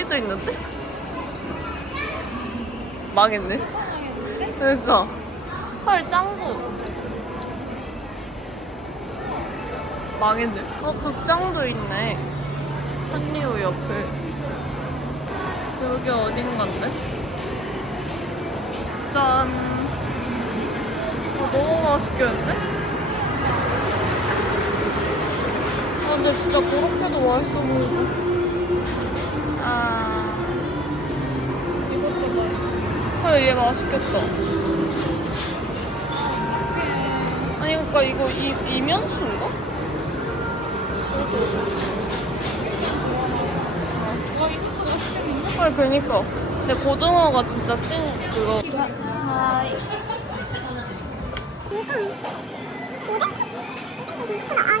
여기도 있는데? 망했네. 그러니까. 헐 짱구. 망했네. 어 극장도 있네. 한리오 옆에. 여기 어딘간데? 짠. 어, 너무 맛있겠는데? 아, 근데 진짜 그렇게도 맛있어 보이고. 아. 이것도 맛있어. 헐, 얘 맛있겠다. 아니, 그니까 이거 이, 이면수인가? 헐, 그니까. 근데 고등어가 진짜 찐 그거. 하이. 아,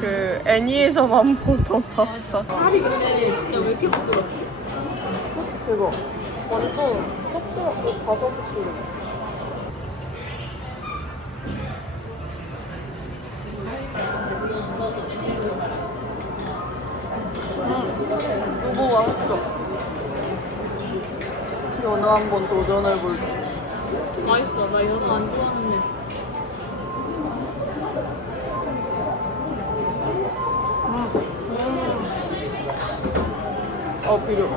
그 애니에서만 보던 밥상. 살이 근데 진짜 왜 이렇게 부드럽지? 대박. 완전 바삭 쏙 들어. 음, 이거 맛있어. 연어 한번 도전해볼게. 맛있어. 나 연어 안 좋아하는데. 어, 필요.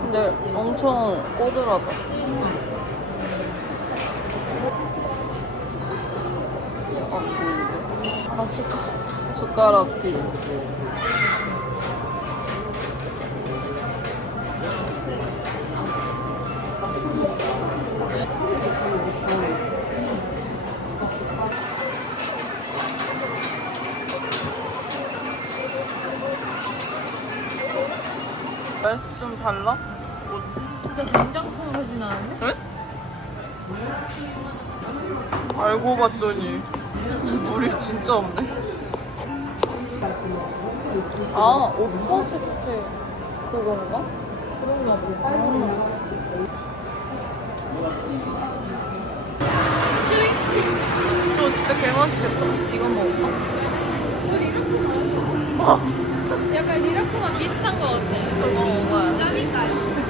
근데 엄청 꼬들하다. 어, 아, 숟가, 숟가락 필요. 달라? 뭐지? 진짜 된장국 맛이 나는데? 에? 알고 봤더니 물이 진짜 없네. 아, 오차 식혜 그건가? 그런가 보다. 저 진짜 개맛있겠다. 이거 먹을까? 약간 리라코가 비슷한 거 같아. 저거 돼. 짜니까요.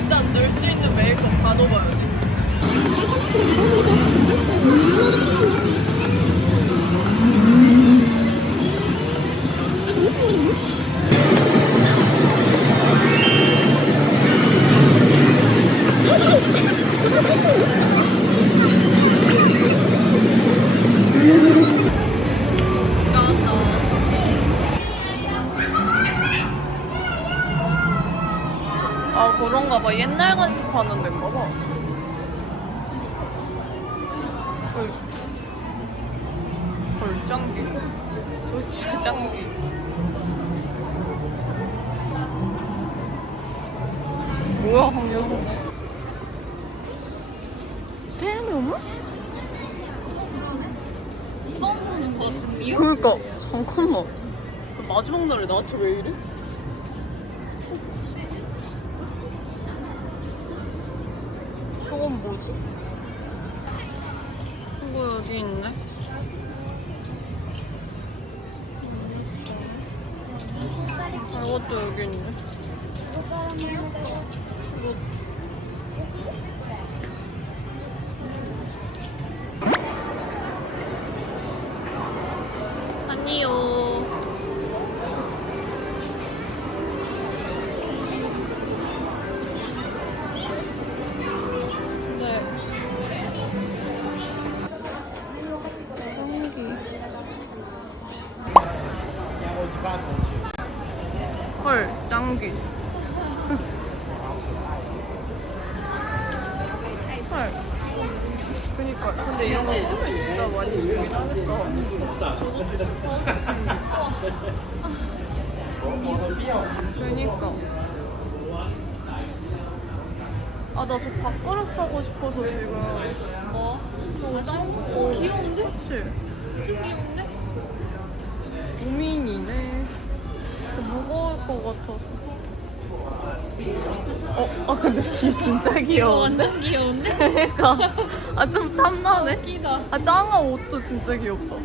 일단 넣을 수 있는 메이크업 다 넣어봐야지. 아 그런가 봐. 옛날 간식하는 데인가 봐. 걸, 걸장기. 소시장기. 뭐야 보는 거 같은데요? 그니까 잠깐만. 마지막 날에 나한테 왜 이래? 저건 뭐지? 이거 여기 있네. 아, 이것도 여기 있네. 싶어서 지금. 뭐? 어, 짱? 어, 귀여운데? 그치? 진짜 귀여운데? 고민이네. 무거울 것 같아서. 어, 아, 근데 귀 진짜 이거 귀여운데? 완전 귀여운데? 그러니까. 아, 좀 탐나네. 웃기다. 아, 짱아 옷도 진짜 귀엽다.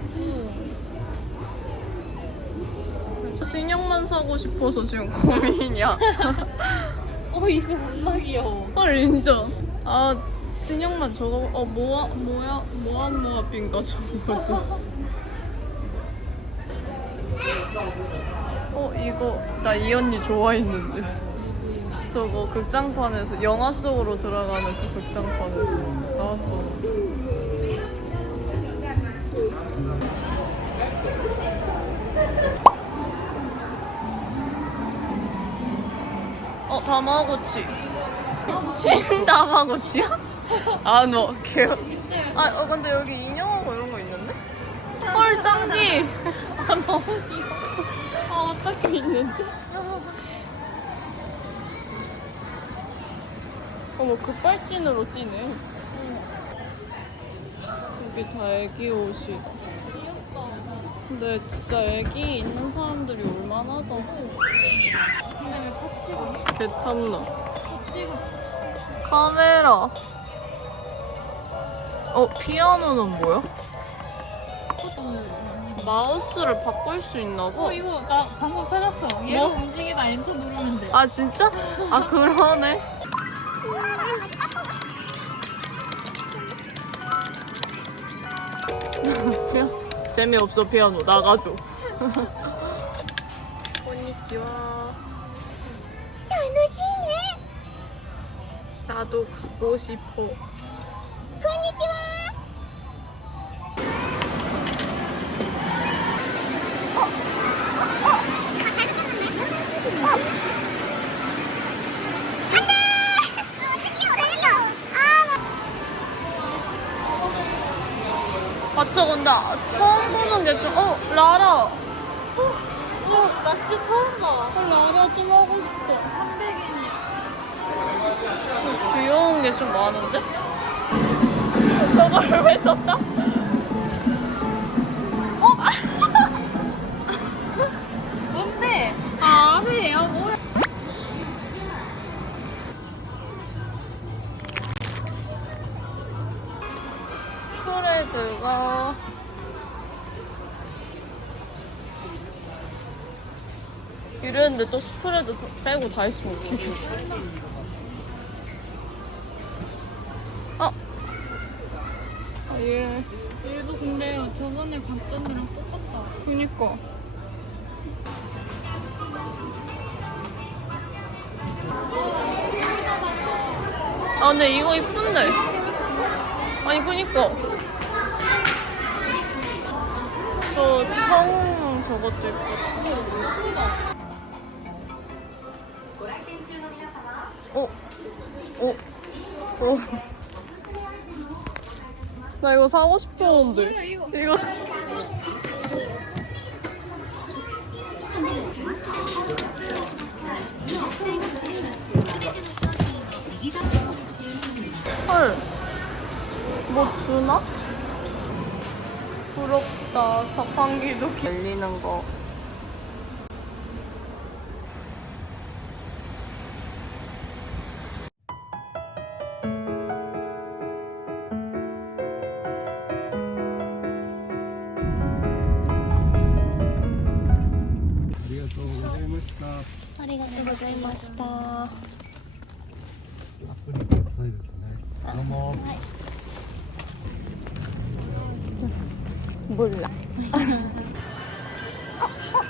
신형만 사고 싶어서 지금 고민이야. 어, 이거 겁나 귀여워. 헐, 인정. 아, 신형만 저거, 어, 모아, 뭐야, 모아, 모아빈가 있어. 어, 이거, 나 이 언니 좋아했는데. 저거 극장판에서, 영화 속으로 들어가는 그 극장판에서 나왔거든. 어, 다마고치. 진 다마고치야? 아, 너, 개요. 아, 어, 근데 여기 인형하고 이런 거 있는데? 헐, 짱기! 아, 너무 귀여워. 아, 어떻게 있는데? 어머, 급발진으로 뛰네. 여기 다 애기 옷이다. 근데 진짜 애기 있는 사람들이 얼마나 더 근데 왜 터치가? 개탐나. 터치가. 카메라. 어, 피아노는 뭐야? 마우스를 바꿀 수 있나 봐. 어, 이거 나 방법 찾았어. 얘가 움직이다 엔터 누르면 돼. 아, 진짜? 아, 그러네. 그냥 재미없어 피아노 나가줘. konnichiwa. 나도 가고 싶어. 맞춰본다. 처음 보는 게 좀, 어, 라라. 어, 나 진짜 처음 봐. 어, 라라 좀 하고 싶어. 300엔이야. 귀여운 게 좀 많은데? 저걸 왜 줬다? 뭔데? 아, 안 해. 아, 뭐야. 스프레드가 그랬는데 또 스프레드 빼고 다 있으면 웃기겠다. 어? 아, 얘. 얘도 근데 저번에 봤던 애랑 똑같다. 그니까. 아, 근데 이거 이쁜데. 아니, 그니까. 저, 청 저것도 이쁘다. 어? 어? 어? 나 이거 사고 싶었는데. 이거. 헐. 뭐 주나? 부럽다. 자판기도 열리는 거. 뭐 몰라. 어, 어,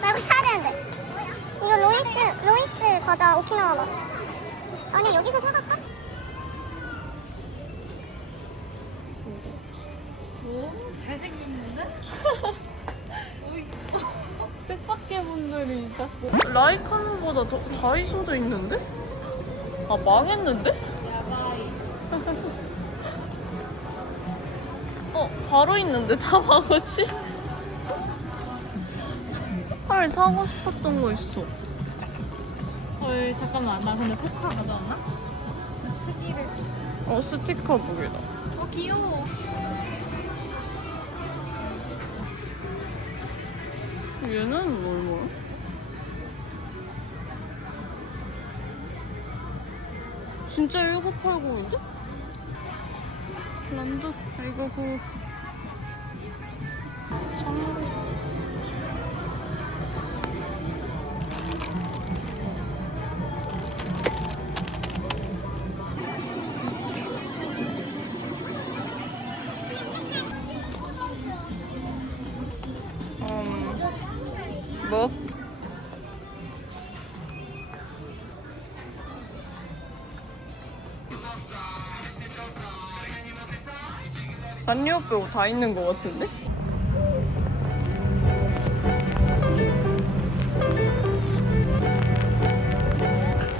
나 이거 사야 되는데. 이거 로이스 로이스 과자 오키나와 맛. 아니야, 여기서 사갈까? 오 잘생겼는데? 뜻밖의 분들이 진짜. 라이카노보다 더, 다이소도 있는데? 아 망했는데? 바로 있는데 다마고치? 헐 사고 싶었던 거 있어 헐, 잠깐만. 나 근데 포카 가져왔나? 크기를. 어 스티커 북이다 어, 귀여워. 얘는 뭘 뭐야? 진짜 1980인데? 란도 아이고 그 산리오 빼고 다 있는 것 같은데?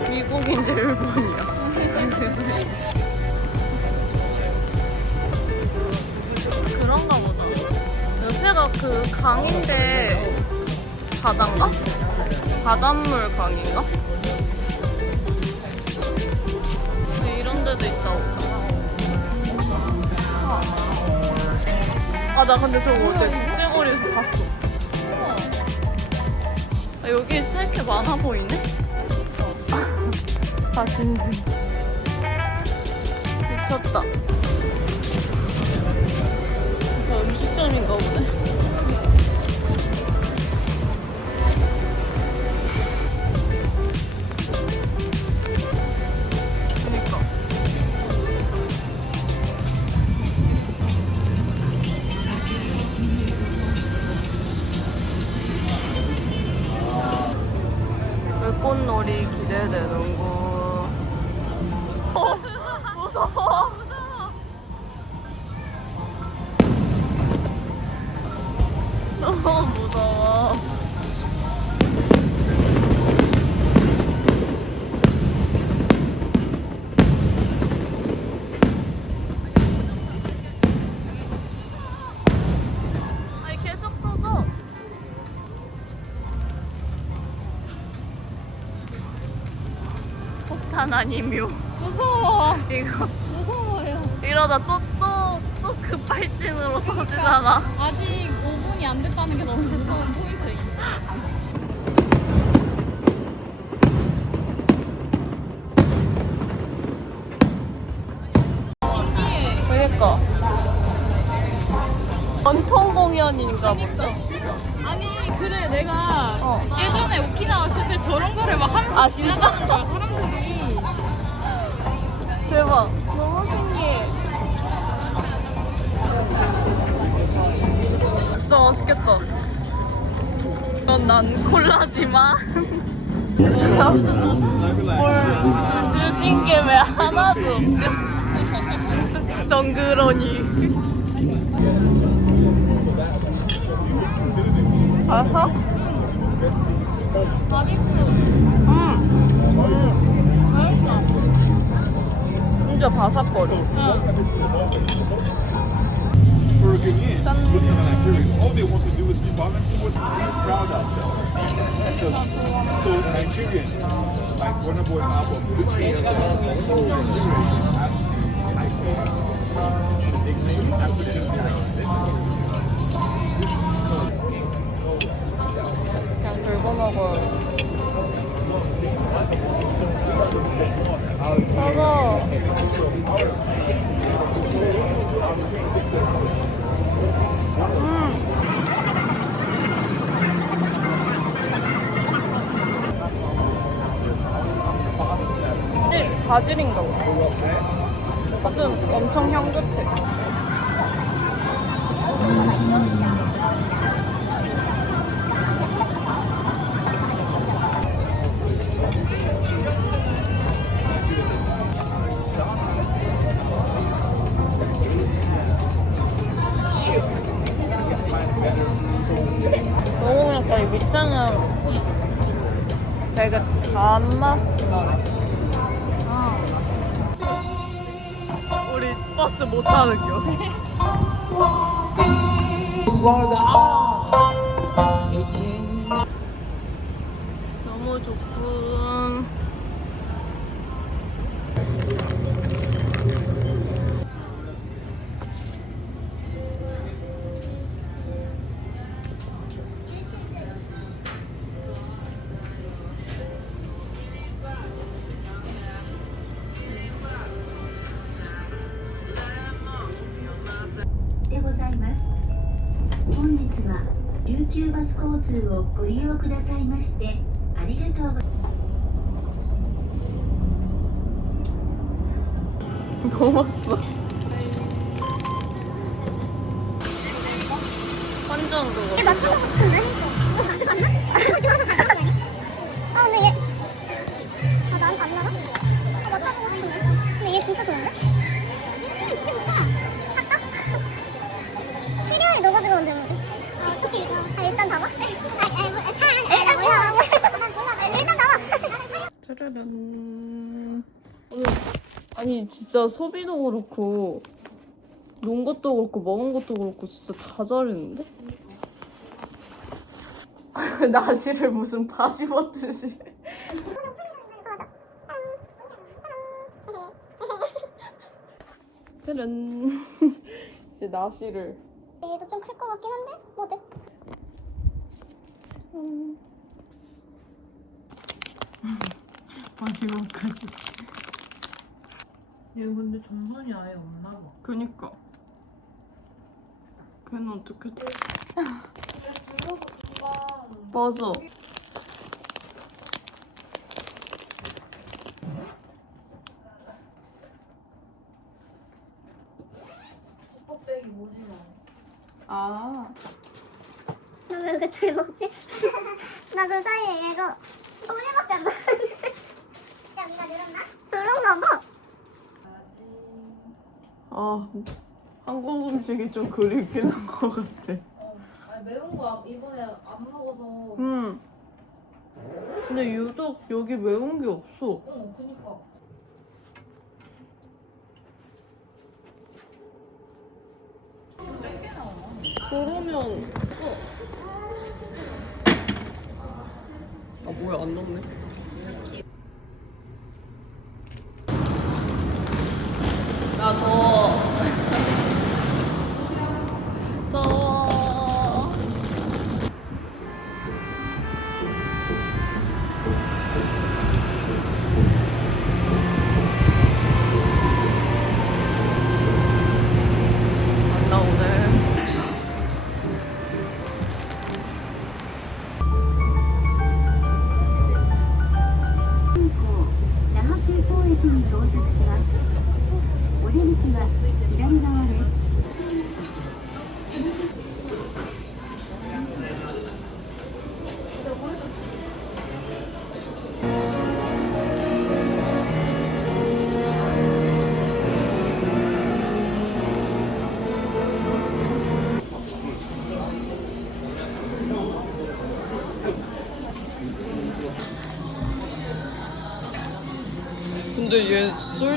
미국인데 일본이야. 그런가 보다. 옆에가 그 강인데 바다인가? 바닷물 강인가? 네, 이런 데도 있다고. 아, 나 근데 저거 어제 국제거리에서 봤어. 아, 여기 살게 많아 보이네? 아, 진짜. 미쳤다. 저 음식 아니뮤. 무서워. 이거 무서워요. 이러다 또 또또 급발진으로 터지잖아. 아직 5분이 안 됐다는 게 너무 무서운 포인트. 신기해. 그러니까 전통 공연인가 보다. 아니 그래 내가 어. 예전에 오키나와 왔을 때 저런 거를 막 하면서 아, 진짜? 지나가는 거야 사람들이 맛있겠다. 난 콜라지만. 뭘 주신 게 왜 하나도 없죠? 덩그러니. 봐서? 맛있어. 음. 음. 맛있어. 진짜 바삭거려. 응. a good year. 짠. Look at Nigeria. All they want to do is be volunteers and proud ourselves. So, so Nigerian, like Burna Boy album, which is Nigeria is actually Nigeria. They claim African 그냥 들고 먹어요. 바질인가 봐. 하여튼 엄청 향긋 버스 못 타는 겨. 너무 좋군.「 してありがとうございます 너무 맛있어. 완전 그거. 얘 맞춰보고 싶은데? 어, 나한테 갔나? 그거 좋아서 가는 거 아니야? 아, 근데 얘. 아, 나한테 안 나가? 아, 맞춰보고 싶은데? 근데 얘 진짜 좋은데? 오늘 아니 진짜 소비도 그렇고 논 것도 그렇고 먹은 것도 그렇고 진짜 다 잘했는데? 나시를 무슨 다시 벗듯이 짜란 이제 나시를 얘도 좀 클 것 같긴 한데? 뭐 어때? 마지막까지 얘 근데 정선이 아예 없나 봐. 그니까 걔는 어떻게 맞아 슈퍼백이 뭐지만. 아나 왜 이렇게 잘 먹지? 나 그 사이에 얘가 꼬리밖에 안 늘었나? 그런가 봐 아, 한국 음식이 좀 그립긴 한 것 같아. 아니 매운 거 이번에 안 먹어서. 음. 근데 유독 여기 매운 게 없어. 응, 그니까. 그러면, 어. 아, 뭐야, 안 넣네. 야, 더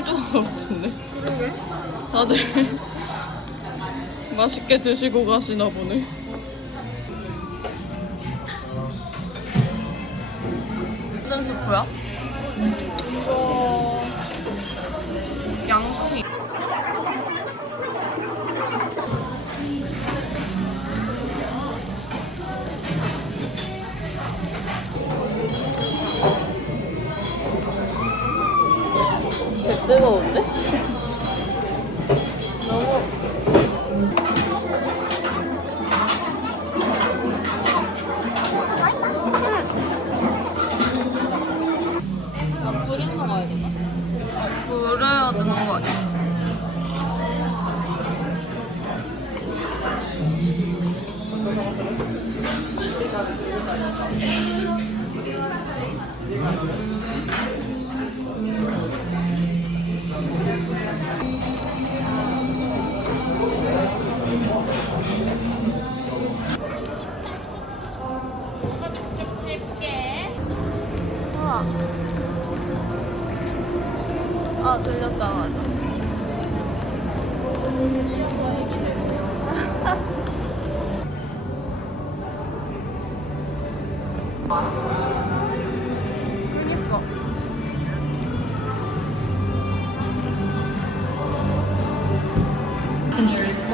솔드아웃 같은데? 그러게. 다들 맛있게 드시고 가시나 보네. 무슨 스프야? 이거 개 뜨거운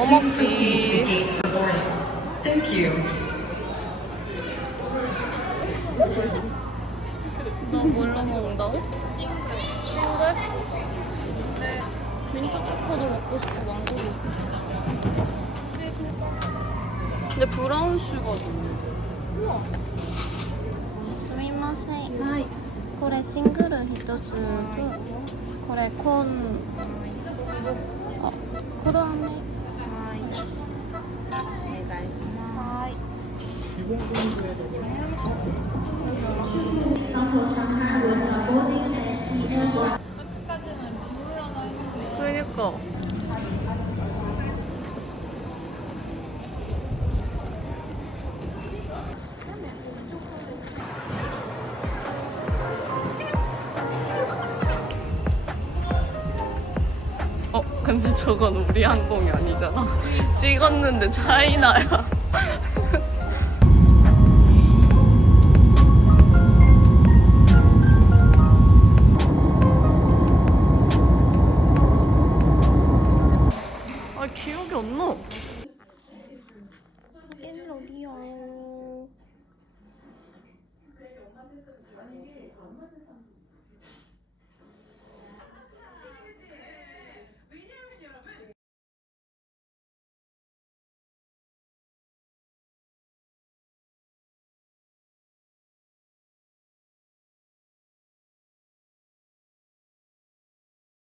뭐 먹지? 너 뭘로 먹는다고? 싱글? 네. 민트 초코도 먹고 싶고 망고도 먹고 싶어. 근데 브라운 슈거도. 우와. すみませんはいこれシングル一つとこれコーンあ黒飴 그러니까. 어, 근데 저건 우리 항공이 아니잖아. 찍었는데 차이나야.